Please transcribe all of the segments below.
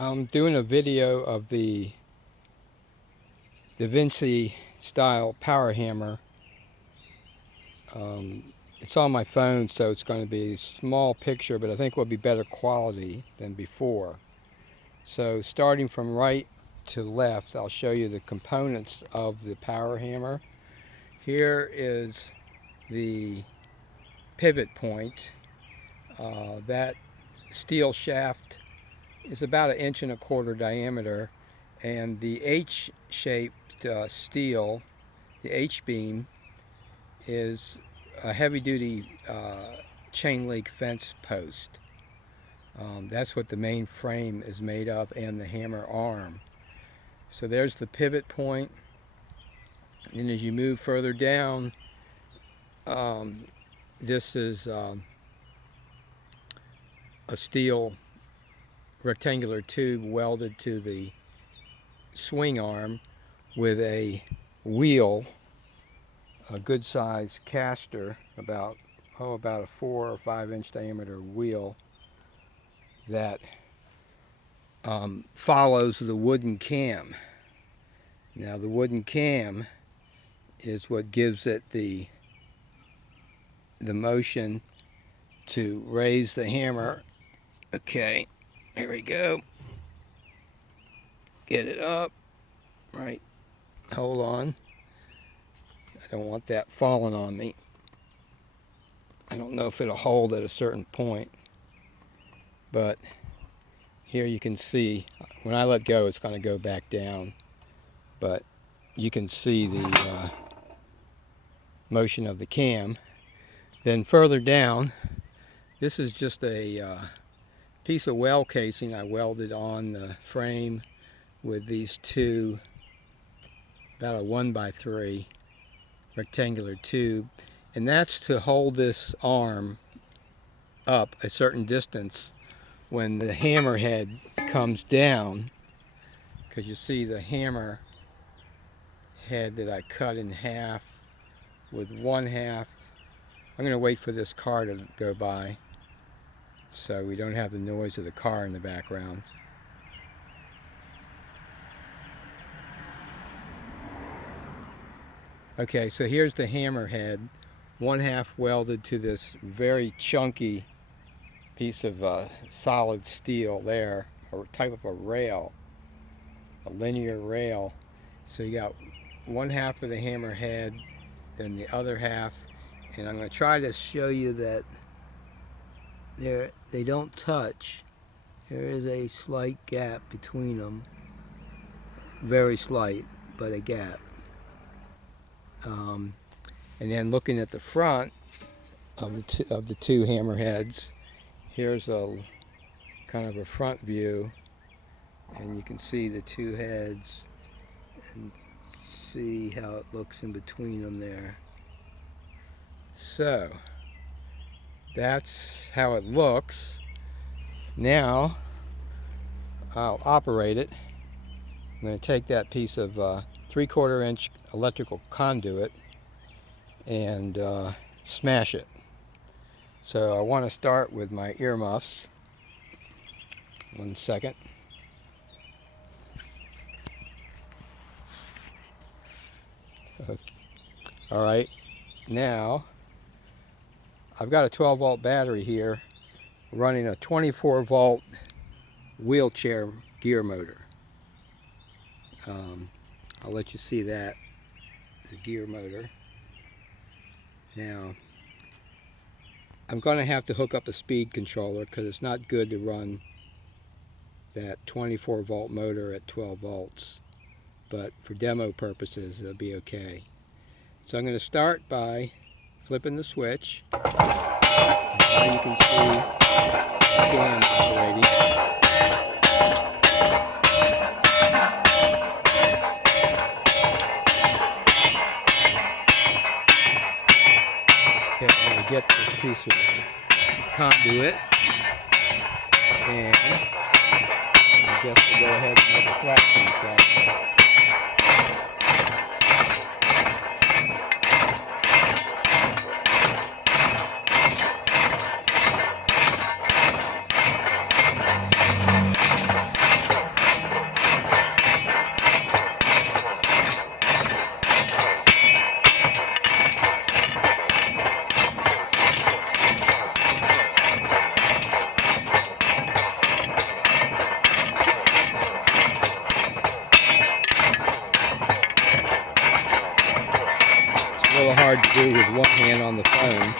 I'm doing a video of the Da Vinci style power hammer. It's on my phone, so it's going to be a small picture, but I think it will be better quality than before. So starting from right to left, I'll show you the components of the power hammer. Here is the pivot point. That steel shaft is about 1.25 inches diameter, and the H-shaped steel, the H-beam, is a heavy-duty chain link fence post. That's what the main frame is made of, and the hammer arm. So there's the pivot point, and as you move further down, this is a steel rectangular tube welded to the swing arm with a wheel, a good sized caster, about a 4 or 5 inch diameter wheel that follows the wooden cam. Now the wooden cam is what gives it the motion to raise the hammer. Okay, here we go. Get it up. Right. Hold on. I don't want that falling on me. I don't know if it'll hold at a certain point, but here you can see when I let go, it's going to go back down, but you can see the motion of the cam. Then further down, this is just a piece of well casing I welded on the frame with these two, about a 1x3 rectangular tube, and that's to hold this arm up a certain distance when the hammerhead comes down, because you see the hammer head that I cut in half with one half. I'm going to wait for this car to go by so we don't have the noise of the car in the background. Okay, so here's the hammerhead, one half welded to this very chunky piece of solid steel there, a type of a rail, a linear rail. So you got one half of the hammerhead, then the other half, and I'm going to try to show you that they don't touch. There is a slight gap between them, very slight, but a gap. And then looking at the front of the two hammerheads, here's a kind of a front view, and you can see the two heads and see how it looks in between them there. So that's how it looks. Now I'll operate it. I'm going to take that piece of 3/4 inch electrical conduit and smash it. So I want to start with my earmuffs. 1 second. Okay. All right, now I've got a 12-volt battery here running a 24-volt wheelchair gear motor. I'll let you see that, the gear motor. Now, I'm going to have to hook up a speed controller because it's not good to run that 24-volt motor at 12 volts. But for demo purposes, it'll be okay. So I'm going to start by flipping the switch. Now you can see the cam operating. Okay, I'm going to get this piece of conduit, and I guess we'll go ahead and make a flat piece out of it. do with one hand on the phone.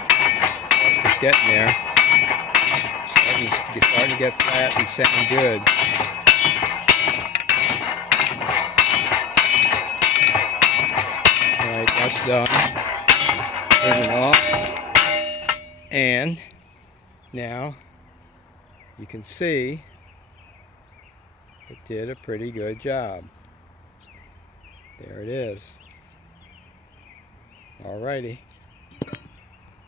It's getting there. Starting to get flat and sound good. Alright, that's done. Turn it off. And now you can see it did a pretty good job. There it is. Alrighty.